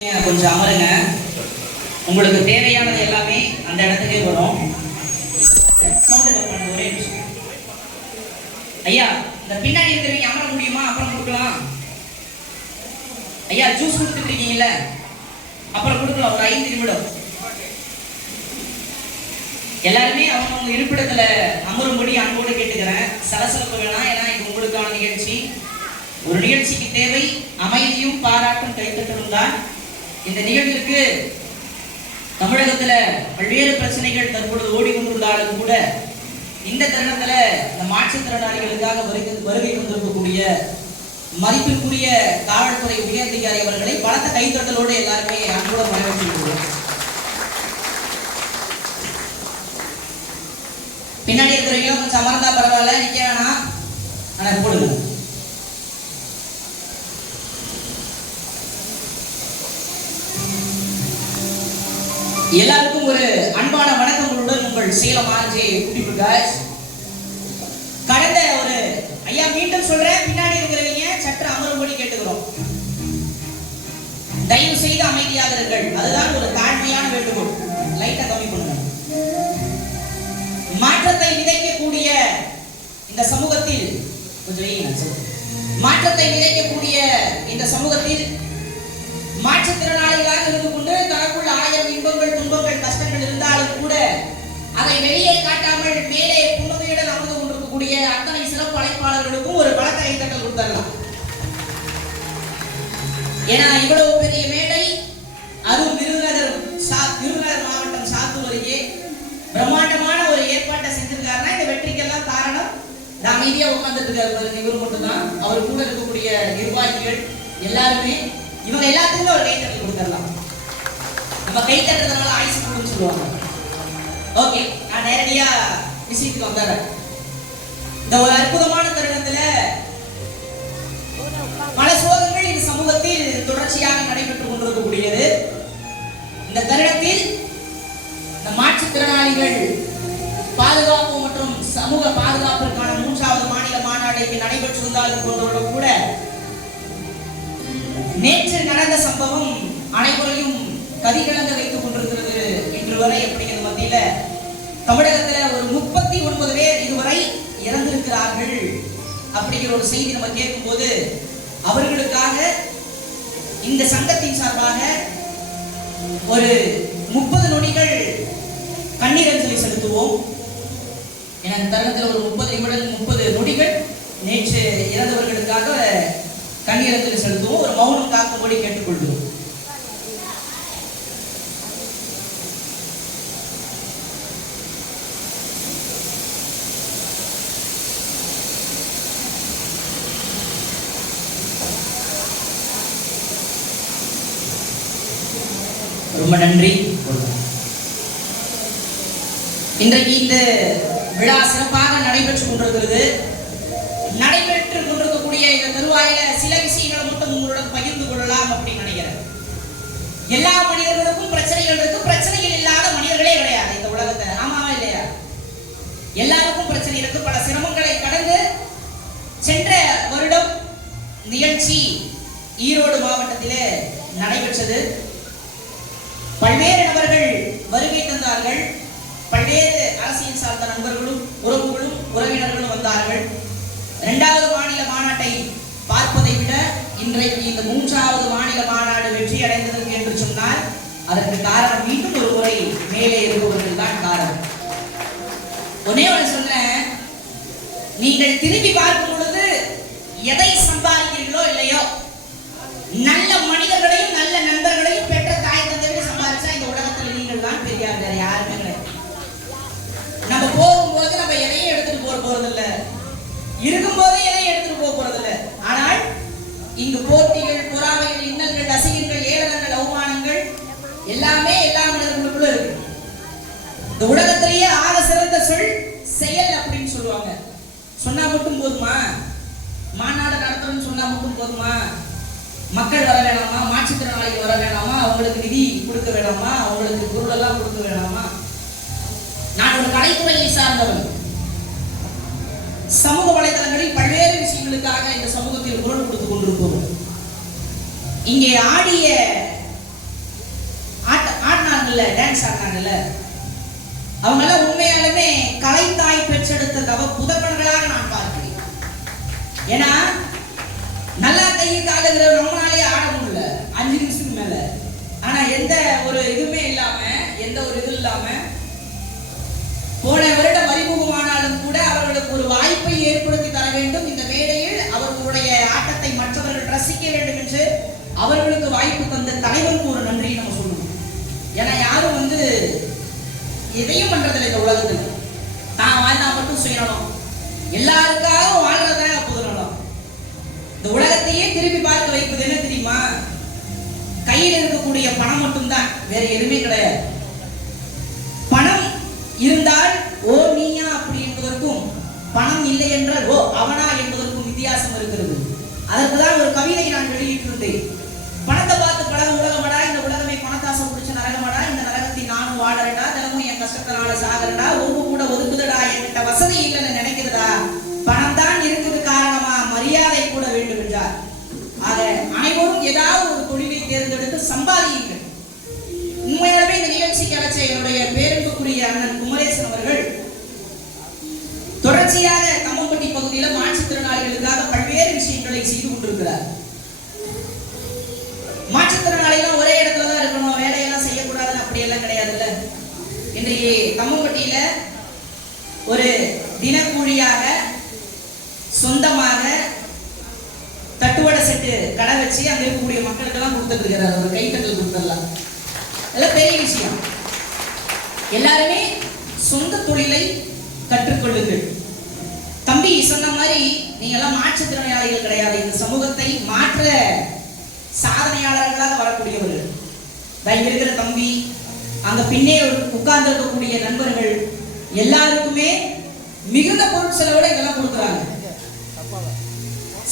கொஞ்சம் அமருங்க. உங்களுக்கு தேவையானது எல்லாமே அந்த இடத்துக்கே வரும். ஒரே நிமிஷம் ஐயா, இந்த பின்னாடி இருக்கிறவங்க அமர முடியுமா? அப்புறம் கொடுக்கலாம் ஐயா. ஜூஸ் கொடுத்துட்டு இருக்கீங்கல்ல, அப்புறம் கொடுக்கலாம். ஒரு 5 நிமிடம் எல்லாருமே அவங்க இருப்பிடத்துல அமரும்படி அன்போடு கேட்டுக்கிறேன். சலசலப்பு வேணாம், ஏன்னா இது உங்களுக்கான நிகழ்ச்சி. ஒரு நிகழ்ச்சிக்கு தேவை அமைதியும் பாராட்டும் கைத்தட்டலும் தான். இந்த நிகழ்ச்சிக்கு தமிழகத்துல பல்வேறு பிரச்சனைகள் தற்பொழுது ஓடிக்கொண்டிருந்தாலும் கூட இந்த தருணத்துல இந்த மாற்றுத்திறனாளிகளுக்காக வருகை கொண்டிருக்கக்கூடிய மதிப்பிற்குரிய காவல்துறை உயரதிகாரி அவர்களை பலத்த கைத்தட்டலோடு எல்லாருமே அன்போடு வரவேற்கிறோம். பின்னாடி இருக்கிறவங்க கொஞ்சம் அமர்ந்தா பரவாயில்ல, நிக்க வேணாம். நான் போடுங்க. எல்லாருக்கும் ஒரு அன்பான வணக்கங்களுடன் உங்கள் சேலம் ஆர்ஜே குடிப்பு காய்ஸ். கடந்த ஒரு ஐயா மீண்டும் சொல்றேன், பின்னாடி இருக்கிறவங்க சற்று அமரும்படி கேட்டுக்கிறோம். தயவு செய்து அமைதியாக இருங்கள், அதுதான் ஒரு தாழ்மையான வேண்டுகோள். லைட்டா கம்மி பண்ணுங்க. மாற்றத்தை விதைக்கக்கூடிய இந்த சமூகத்தில் மாற்றத்தை விதைக்கக்கூடிய இந்த சமூகத்தில் மாற்றுத்திறனாளிகளாக இருந்து கொண்டு தனக்குள்ள 1000 இன்பங்கள் துன்பங்கள் கஷ்டங்கள் இருந்தாலும் கூட அதை வெளியே காட்டாமல் மேலே புன்னகையுடன் அமர்ந்து கொண்டிருக்கக்கூடிய அத்தனை சிறப்பு அழைப்பாளர்களுக்கும் ஒரு பலத்த கைத்தட்டல் கொடுத்துடலாம். ஏன்னா இவ்வளவு பெரிய மேடை, அதுவும் விருதுநகர் மாவட்டம் சாத்தூர் அருகே பிரம்மாண்டமான ஒரு ஏற்பாட்டை செஞ்சிருக்காருன்னா இந்த வெற்றிக்கெல்லாம் காரணம் இந்த அமைதியா உட்கார்ந்துட்டு இருக்காரு இவர் மட்டும்தான். அவர் கூட இருக்கக்கூடிய நிர்வாகிகள் எல்லாருமே, இவங்க எல்லாத்துக்குமே ஒரு கைத்தட்டல் கொடுத்துடலாம். நம்ம கைத்தட்டுறதுனால ஆயுசு கூடுன்னு சொல்லுவாங்க. ஓகே, நான் நேரடியா விஷயத்துக்கு வந்துடுறேன். இந்த ஒரு அற்புதமான தருணத்துல பல சோதனைகள் இந்த சமூகத்தில் தொடர்ச்சியாக நடைபெற்றுக் கொண்டிருக்கக்கூடியது. இந்த தருணத்தில் இந்த மாற்றுத்திறனாளிகள் பாதுகாப்பு மற்றும் சமூக பாதுகாப்பிற்கான 3வது மாநில மாநாடு நடைபெற்றிருந்தாலும் கூட நேற்று நடந்த சம்பவம் அனைவரையும் கதிகலங்க வைத்துக் கொண்டிருக்கிறது. இன்று வரை அப்படிங்கிற மத்தியில தமிழகத்துல ஒரு 39 பேர் இதுவரை இறந்திருக்கிறார்கள் அப்படிங்கிற ஒரு செய்தி நம்ம கேட்கும் போது அவர்களுக்காக இந்த சங்கத்தின் சார்பாக ஒரு 30 நொடிகள் கண்ணீர் அஞ்சலி செலுத்துவோம். என தருணத்தில் ஒரு 30 நொடிகள் நேற்று இறந்தவர்களுக்காக கண்ணீர் அஞ்சலி செலுத்துவோம். ஒரு மௌனம் காக்கும்படி கேட்டுக்கொள்வோம். ரொம்ப நன்றி. இன்றைக்கு இந்த விழா சிறப்பாக நடைபெற்றுக் கொண்டிருக்கிறது. நடைபெற்றுக் கொண்டிருக்கக்கூடிய இந்த தருவாயில சில விஷயங்களை மட்டும் உங்களுடன் பகிர்ந்து கொள்ளலாம் அப்படின்னு நினைக்கிறேன். எல்லா மனிதர்களுக்கும் பிரச்சனைகள் இருக்கு, பிரச்சனைகள் இல்லாத மனிதர்களே கிடையாது இந்த உலகத்தை. ஆமாவா இல்லையா? எல்லாருக்கும் பிரச்சனை இருக்கு. பல சிரமங்களை கடந்து சென்ற வருடம் நிகழ்ச்சி ஈரோடு மாவட்டத்திலே நடைபெற்றது. பல்வேறு நபர்கள் வருகை தந்தார்கள். பல்வேறு அரசியல் சார்ந்த நண்பர்களும் உறவுகளும் உறவினர்களும் வந்தார்கள். 2வது மாநில மாநாட்டை பார்ப்பதை விட இன்றைக்கு இந்த 3வது மாநில மாநாடு வெற்றி அடைந்ததற்கு என்று சொன்னால் அதற்கு காரணம் மீண்டும் ஒரு முறை மேலே இருப்பவர்கள் தான் காரணம். ஒன்னே ஒன்று சொன்னேன், நீங்கள் திரும்பி பார்க்கும் பொழுது எதை சம்பாதிக்கிறீர்களோ இல்லையோ, நல்ல மனிதர்களையும் நல்ல நண்பர்களையும் பெற்ற தாய் தந்தையை சம்பாதிச்சா இந்த உலகத்தில் நீங்கள் தான் பெரியார், வேற யாருமே கிடையாது. நம்ம போகும்போது நம்ம எதையும் எடுத்துட்டு போறதில்ல, இருக்கும்போது எதையும் எடுத்துட்டு போறதில்ல. ஆனால் இங்கு போட்டிகள், பொறாமைகள், இன்னல்கள், அசிங்கங்கள், ஏளனங்கள், அவமானங்கள் எல்லாமே எல்லா மனிதர்களுக்குள்ள இருக்கு. இந்த உலகத்திலேயே ஆக சிறந்த சொல் செயல் அப்படின்னு சொல்லுவாங்க. சொன்னா மட்டும் போதுமா? மாநாடு நடத்தணும்னு சொன்னா மட்டும் போதுமா? மக்கள் வர வேணாமா? மாற்றுத்திறனாளிகள் வர வேணாமா? அவங்களுக்கு நிதி கொடுக்க வேணாமா? அவங்களுக்கு பொருள் எல்லாம் கொடுக்க வேணாமா? நான் ஒரு கலைத்துறையை சார்ந்தவன். சமூக வலைதளங்களில் பல்வேறு விஷயங்களுக்காக இந்த சமூகத்தில் குரல் கொடுத்துக் கொண்டிருப்போம். இங்கே ஆடிய முதல்ல டான்ஸ் ஆடினாங்கல்ல, அவங்கெல்லாம் உண்மையாலுமே கலைத்தாய் பெற்றெடுத்த புதல்வர்களாக நான் பார்க்கிறேன். ஏன்னா நல்லா கையை காலுகிற நம்மளாலே ஆட முடியல 5 நிமிஷத்துக்கு மேல. ஆனா எந்த ஒரு இதுவுமே இல்லாம, எந்த ஒரு இது இல்லாம போன வருடம் அறிமுகமானாலும் கூட அவர்களுக்கு ஒரு வாய்ப்பை ஏற்படுத்தி தர வேண்டும். இந்த மேடையில் அவர்களுடைய ஆட்டத்தை மற்றவர்கள் ரசிக்க வேண்டும் என்று அவர்களுக்கு வாய்ப்பு தந்த தலைவருக்கு ஒரு நன்றி நம்ம சொல்லணும். ஏன்னா யாரும் எதையும் பண்றதில்லை இந்த உலகத்தில். தான் வாழ்ந்தா மட்டும் சுயநலம், எல்லாருக்காக வாழ்றதாங்க பொதுநலம். இந்த உலகத்தையே திரும்பி பார்க்க வைப்பது என்ன தெரியுமா? கையில் இருக்கக்கூடிய பணம் மட்டும்தான், வேற எதுவுமே கிடையாது. பணம் இருந்தால் ஓ நீயா அப்படி என்பதற்கும், பணம் இல்லை என்றால் ஓ அவனா என்பதற்கும் வித்தியாசம் இருக்கிறது. அதற்குதான் ஒரு கவிதை நான் வெளியிட்டிருந்தேன். பணத்தை பார்த்து பழக உலகமடா, இந்த உலகமே பணத்தாசை பிடிச்ச நரகமடா, இந்த நரகத்தை நானும் வாடறடா, தினமும் என் கஷ்டத்தினால சாகரடா, ஒன்று கூட ஒதுக்குதடா, என்கிட்ட வசதி இல்லைன்னு நினைக்கிறதா, பணம் தான் இருக்குது காரணமா, மரியாதை கூட வேண்டும் என்றார். ஆக அனைவரும் ஏதாவது ஒரு தொழிலை தேர்ந்தெடுத்து சம்பாதியுங்கள். உண்மையாலுமே இந்த நிகழ்ச்சிக்கு அழைச்ச என்னுடைய பேருக்குரிய அண்ணன் குமரேசன் அவர்கள் தொடர்ச்சியாக கம்மம்பட்டி பகுதியில் மாற்றுத்திறனாளிகளுக்காக பல்வேறு விஷயங்களை செய்து கொண்டிருக்கிறார். மாற்றுத்திறனாளிகள் ஒரே இடத்துல தான் இருக்கணும், வேலையெல்லாம் செய்யக்கூடாதுன்னு அப்படியெல்லாம் கிடையாதுல்ல. இன்றைக்கு கம்மம்பட்டியில ஒரு தினக்கூலியாக சொந்தமாக தட்டுவடை செட்டு கடை வச்சு அங்க இருக்கக்கூடிய மக்களுக்கெல்லாம் கொடுத்துட்டு இருக்கிறார். ஒரு கைத்தட்டல் கொடுத்துடலாம், அதெல்லாம் பெரிய விஷயம். எல்லாருமே சொந்த தொழிலை கற்றுக்கொள்ளுங்கள். தம்பி சொன்ன மாதிரி நீங்க எல்லாம் மாற்றுத்திறனாளிகள் கிடையாது, இந்த சமூகத்தை மாற்ற சாதனையாளர்களாக வரக்கூடியவர்கள். இங்க இருக்கிற தம்பி, அங்க பின்னே உட்கார்ந்து இருக்கக்கூடிய நண்பர்கள் எல்லாருக்குமே மிகுந்த பொருட்செலவோட இதெல்லாம் கொடுக்குறாங்க.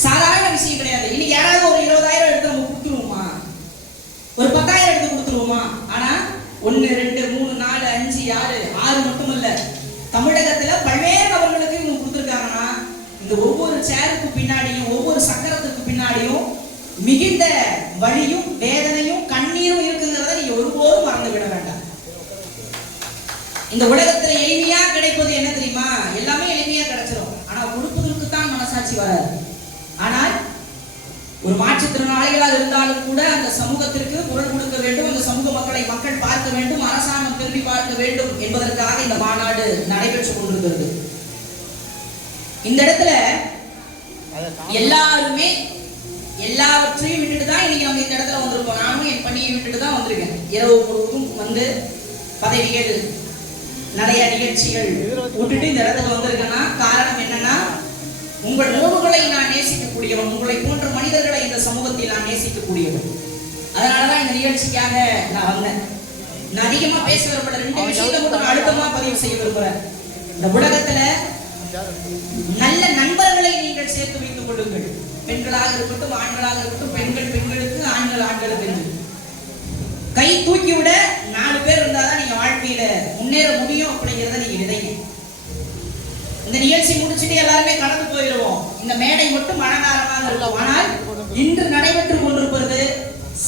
சாதாரண விஷயம் கிடையாது. இன்னைக்கு யாராவது ஒரு 20,000 எடுத்து நம்ம கொடுத்துருவோமா, ஒரு 10,000 எடுத்து கொடுத்துருவோமா? ஆனா 1 2 3 4 5 6 மட்டுமல்ல, தமிழகத்துல பல்வேறு நபர்களுக்கு இவங்க கொடுத்துருக்காங்கன்னா இந்த ஒவ்வொரு சேருக்கு பின்னாடியும் ஒவ்வொரு சக்கரத்துக்கு பின்னாடியும் மிகுந்த வலியும் வேதனையும் கண்ணீரும் இருக்குங்கிறத நீங்க ஒருபோதும் மறந்து விட வேண்டாம். இந்த உலகத்துல எளிமையா கிடைப்பது என்ன தெரியுமா? எல்லாமே எளிமையா கிடைச்சிடும், ஆனா கொடுப்பதற்கு தான் மனசாட்சி வராது. ஆனால் ஒரு மாற்றுத்திறனாளிகளாக இருந்தாலும் கூட அந்த சமூகத்திற்கு குரல் கொடுக்க வேண்டும், அந்த சமூக மக்களை மக்கள் பார்க்க வேண்டும், அரசாங்கம் திரும்பி பார்க்க வேண்டும் என்பதற்காக இந்த மாநாடு நடைபெற்றுக் கொண்டிருக்கிறது. இந்த இடத்துல எல்லாருமே எல்லாவற்றையும் விட்டுட்டு தான் இன்னைக்கு நம்ம இந்த இடத்துல வந்திருக்கோம். நானும் என் பணியை விட்டுட்டு தான் வந்திருக்கேன். இரவு முழுவதும் பதவிகள் நிறைய நிகழ்ச்சிகள் விட்டுட்டு இந்த இடத்துல வந்திருக்கேன்னா காரணம் என்னன்னா, உங்கள் உறவுகளை நான் நேசிக்கக்கூடியவன், உங்களை போன்ற மனிதர்களை இந்த சமூகத்தில் நான் நேசிக்கக்கூடியவன். அதனாலதான் இந்த நிகழ்ச்சிக்காக நான் வந்தேன். நான் அதிகமா பேச விரும்பல, 2 விஷயத்தை மட்டும் அழுத்தமா பதிவு செய்ய விரும்புறேன். இந்த உலகத்துல நல்ல நண்பர்களை நீங்கள் சேர்த்து வைத்துக் கொள்ளுங்கள். பெண்களாக இருக்கட்டும், ஆண்களாக இருக்கட்டும், பெண்கள் பெண்களுக்கு, ஆண்கள் ஆண்களுக்கு. கை தூக்கி விட 4 பேர் இருந்தாதான் நீங்க வாழ்க்கையில முன்னேற முடியும் அப்படிங்கிறத நீங்க விதைங்க. இந்த நிகழ்ச்சி முடிச்சுட்டு எல்லாருமே கடந்து போயிடுவோம். இந்த மேடை மட்டும் அலங்காரமாக இருக்கும். ஆனால் இன்று நடைபெற்றுக் கொண்டிருப்பது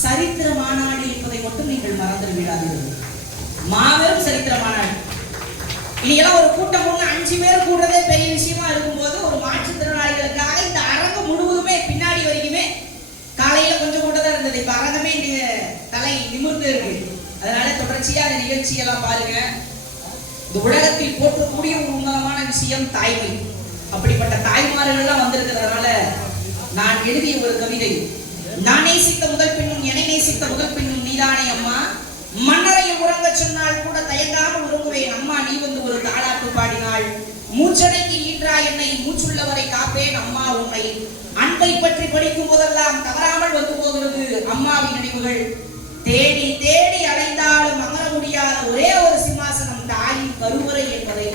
சரித்திர மாநாடு என்பதை மட்டும் நீங்கள் மறந்து விடாதீர்கள். மாபெரும் சரித்திர மாநாடு. இன்னைக்கெல்லாம் ஒரு கூட்டம் 5 பேர் கூடுறதே பெரிய விஷயமா இருக்கும்போது, ஒரு மாற்றுத்திறனாளிகளுக்காக இந்த அரங்கு முழுவதுமே பின்னாடி வரைக்குமே காலையில கொஞ்சம் கூட்டதான் இருந்தது, இப்ப அரங்கமே தலை நிமிர்ந்து இருக்கு. அதனால தொடர்ச்சியா அந்த நிகழ்ச்சியெல்லாம் பாருங்க. இந்த உலகத்தில் போற்றக்கூடிய ஒரு உன்னதமான விஷயம் தாய்மை. அப்படிப்பட்ட தாய்மார்கள்லாம் வந்திருக்கிறதுனால நான் எழுதிய ஒரு கவிதை, நான் நேசித்த முதல் பெண்ணும் என்னை நேசித்த முதல் பெண்ணும் நீதானே அம்மா, மன்னரையும் உறங்க சொன்னால் கூட தயங்காமல் உறங்குவேன் அம்மா, நீ வந்து ஒரு தாளாட்டு பாடினாள், மூச்சடைக்கு ஈன்றாய் என்னை, மூச்சுள்ளவரை காப்பேன் அம்மா உன்னை, அன்பை பற்றி படிக்கும் போதெல்லாம் தவறாமல் வந்து போகிறது அம்மாவின் நினைவுகள், தேடி தேடி அலைந்தாலும் அமர முடியாத ஒரே ஒரு சிம்மாசனம் தாயின் கருவறை என்பதை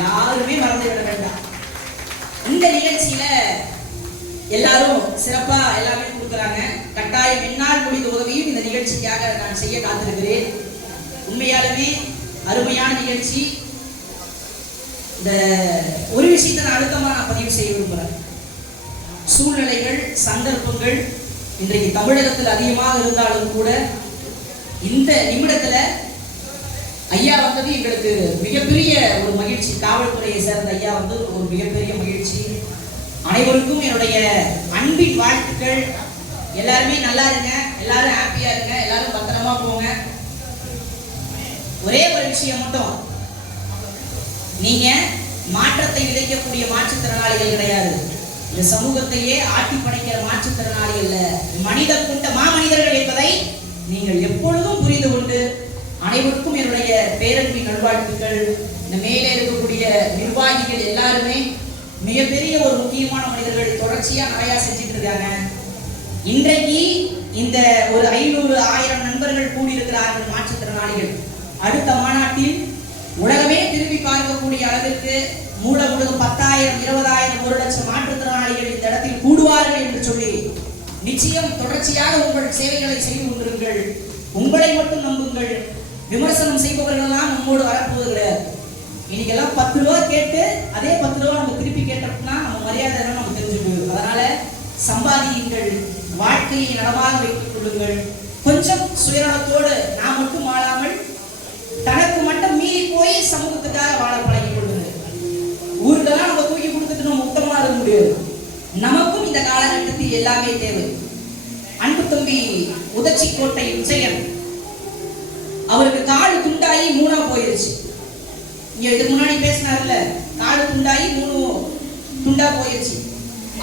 யாருமே மறந்துவிட வேண்டாம். இந்த நிகழ்ச்சியில எல்லாரும் சிறப்பா எல்லாமே கொடுக்குறாங்க. கட்டாயம் என்னால் முடிந்த உதவியும் இந்த நிகழ்ச்சிக்காக நான் செய்ய காத்திருக்கிறேன். உண்மையாலுமே அருமையான நிகழ்ச்சி. இந்த ஒரு விஷயத்தை நான் அழுத்தமா பதிவு செய்ய விரும்புகிறேன். சூழ்நிலைகள், சந்தர்ப்பங்கள் இன்றைக்கு தமிழகத்தில் அதிகமாக இருந்தாலும் கூட இந்த நிமிடத்துல ஐயா வந்தது எங்களுக்கு மிகப்பெரிய ஒரு மகிழ்ச்சி. காவல்துறையை சேர்ந்த ஐயா வந்து ஒரு மிகப்பெரிய மகிழ்ச்சி. அனைவருக்கும் என்னுடைய அன்பின் வாழ்த்துக்கள். எல்லாருமே நல்லா இருங்க, எல்லாரும் ஹாப்பியா இருங்க, எல்லாரும் பத்திரமா போங்க. ஒரே ஒரு விஷயம் மட்டும், நீங்க மாற்றத்தை விதைக்கக்கூடிய மாற்றுத்திறனாளிகள் கிடையாது. இந்த சமூகத்தையே ஆட்டி படைக்கிற மாற்றுத்திறனாளிகள் மனித கொண்ட மாமனிதர்கள் என்பதை நீங்கள் எப்பொழுதும் புரிந்து கொண்டு அனைவருக்கும் என்னுடைய பேரன்பின் நல்வாழ்த்துக்கள். இந்த மேலே இருக்கக்கூடிய நிர்வாகிகள் எல்லாருமே மிகப்பெரிய ஒரு முக்கியமான மனிதர்கள், தொடர்ச்சியா நிறையா செஞ்சுட்டு இருக்காங்க. இன்றைக்கு இந்த ஒரு 500-1000 நண்பர்கள் கூடியிருக்கிறார்கள் மாற்றுத்திறனாளிகள். அடுத்த மாநாட்டில் உலகமே திரும்பி பார்க்கக்கூடிய அளவிற்கு மூலமுழுதும் 10,000, 20,000, 1 லட்சம் மாற்றுத்திறனாளிகள் இந்த இடத்தில் கூடுவார்கள் என்று சொல்லி நிச்சயம் தொடர்ச்சியாக உங்கள் சேவைகளை செய்து கொண்டிருங்கள். உங்களை மட்டும் நம்புங்கள். விமர்சனம் செய்பவர்களெல்லாம் நம்மோடு வரப்போவது கிடையாது. இன்னைக்கெல்லாம் 10 ரூபா கேட்டு அதே 10 ரூபா நம்ம திருப்பி கேட்டோம்னா நம்ம மரியாதை நம்ம தெரிஞ்சு போயிடும். அதனால சம்பாதியுங்கள், வாழ்க்கையை நலமாக வைத்துக் கொள்ளுங்கள். கொஞ்சம் சுயநலத்தோடு நான் மட்டும் வாழாமல் தனக்கு மட்டும் மீறி போய் சமூகத்துக்காக வாழ பழகிக் கொள்ளுங்கள். ஊருக்கெல்லாம் நம்ம தூக்கி கொடுத்துட்டு நம்ம உத்தமமா இருக்க முடியாது. நமக்கும் இந்த காலகட்டத்தில் எல்லாமே தேவை. அன்பு தம்பி உதச்சிக்கோட்டை விஜயன், அவருக்கு காடு துண்டாகி 3ஆ போயிருச்சு. இங்க இதுக்கு முன்னாடி பேசினார்ல, காடு துண்டாகி 3 துண்டா போயிருச்சு.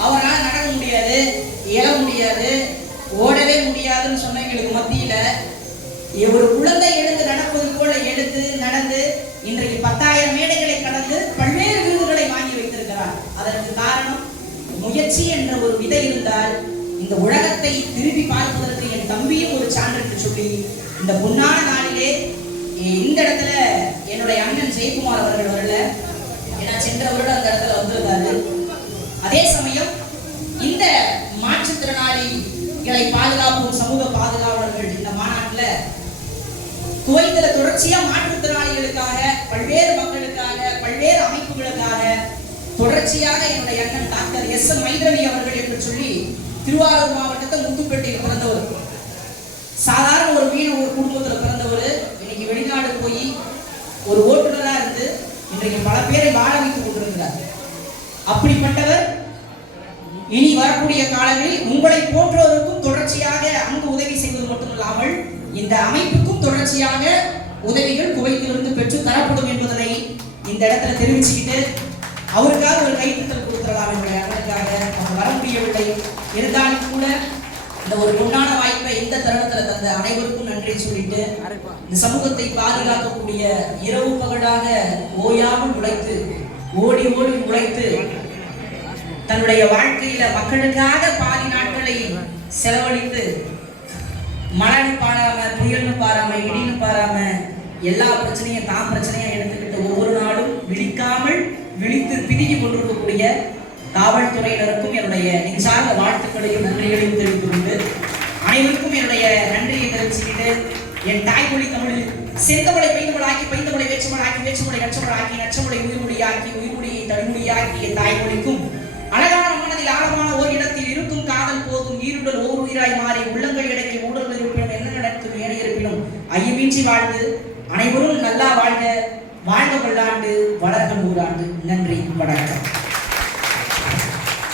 அவரால் நடக்க முடியாது, எழ முடியாது, ஓடவே முடியாதுன்னு சொன்னவங்களுக்கு மத்தியில ஒரு குழந்தை எடுத்து நடப்பது போல எடுத்து நடந்து இன்றைக்கு 10,000 மேடைகளை கடந்து பல்வேறு விருதுகளை வாங்கி வைத்திருக்கிறார். அதற்கு காரணம் முயற்சி என்ற ஒரு விதை இருந்தால் இந்த உலகத்தை திருப்பி பார்ப்பதற்கு என் தம்பியும் ஒரு சான்று என்று சொல்லி இந்த பொன்னான நாளிலே இந்த இடத்துல என்னுடைய அண்ணன் ஜெயக்குமார் அவர்கள் வரல, ஏன்னா சென்ற வருடம் அந்த இடத்துல வந்திருந்தாரு. அதே சமயம் இந்த மாற்றுத்திறனாளிகளை பாதுகாப்பும் சமூக பாதுகாவலர்கள் இந்த மாநாட்டில் குவைத்துல தொடர்ச்சியா மாற்றுத்திறனாளிகளுக்காக, பல்வேறு மக்களுக்காக, பல்வேறு அமைப்புகளுக்காக தொடர்ச்சியாக என்னுடைய அண்ணன் டாக்டர் எஸ்.எம். மைத்ரவி அவர்கள் என்று சொல்லி திருவாரூர் மாவட்டத்தில் முத்துப்பேட்டையில் பிறந்தவர். சாதாரண ஒரு மீனவ குடும்பத்தில் பிறந்தவர். இன்னைக்கு வெளிநாடு போய் ஒரு ஓட்டுநராக இருந்து இன்றைக்கு பல பேரை வாழ வைத்துக் கொண்டிருக்கிறார். அப்படிப்பட்டவர் இனி வரக்கூடிய காலங்களில் உங்களை போன்றவருக்கும் தொடர்ச்சியாக அங்கு உதவி செய்வது மட்டுமில்லாமல் இந்த அமைப்புக்கும் தொடர்ச்சியாக உதவிகள் குவைத்திலிருந்து பெற்று தரப்படும் என்பதனை இந்த இடத்துல தெரிவிச்சுக்கிட்டு அவருக்காக ஒரு கைத்தட்டல் கொடுத்துடலாம். என்னுடைய அண்ணனுக்காக அவங்க வர முடியவில்லை, இருந்தாலும் கூட இந்த ஒரு பொன்னான வாய்ப்பை இந்த தருணத்துல தந்த அனைவருக்கும் நன்றி சொல்லிட்டு, இந்த சமூகத்தை பாதுகாக்கக்கூடிய இரவு பகலாக ஓயாமல் உழைத்து ஓடி ஓடி உழைத்து தன்னுடைய வாழ்க்கையில மக்களுக்காக பாதி நாட்களை செலவழித்து மழைன்னு பாராம, புயல்னு பாராம, இடின்னு பாராம எல்லா பிரச்சனையும் தான் பிரச்சனையா எடுத்துக்கிட்டு ஒவ்வொரு நாளும் விழிக்காமல் விழித்து பிதுங்கி கொண்டிருக்கக்கூடிய காவல்துறையினருக்கும் என்னுடைய நெஞ்சார்ந்த வாழ்த்துக்களையும் நன்றிகளையும் தெரிவித்துக் கொண்டு அனைவருக்கும் என்னுடைய நன்றியை தெரிவிச்சுக்கிட்டு, என் தாய்மொழி தமிழில் செந்தமலை பெய்தமலாக்கி, பெய்தமலை வேற்றுமலாக்கி, வேற்றுமலை நச்சமலாக்கி, நச்சமலை உயிர்மொழியாக்கி, உயிர்மொழியை தனிமொழியாக்கி என் தாய்மொழிக்கும் அழகான மனதில் ஆழமான ஓர் இடத்தில் இருக்கும் காதல் போதும் ஈருடல் ஓர் உயிராய் மாறி உள்ளங்கள் இடையில் ஊடல் இருப்பினும் என்ன நடக்கும் ஏனை இருப்பினும் ஐயமின்றி வாழ்ந்து அனைவரும் நல்லா வாழ்க, வாழ்க பல்லாண்டு, வளர்க 100 ஆண்டு. நன்றி, வணக்கம்.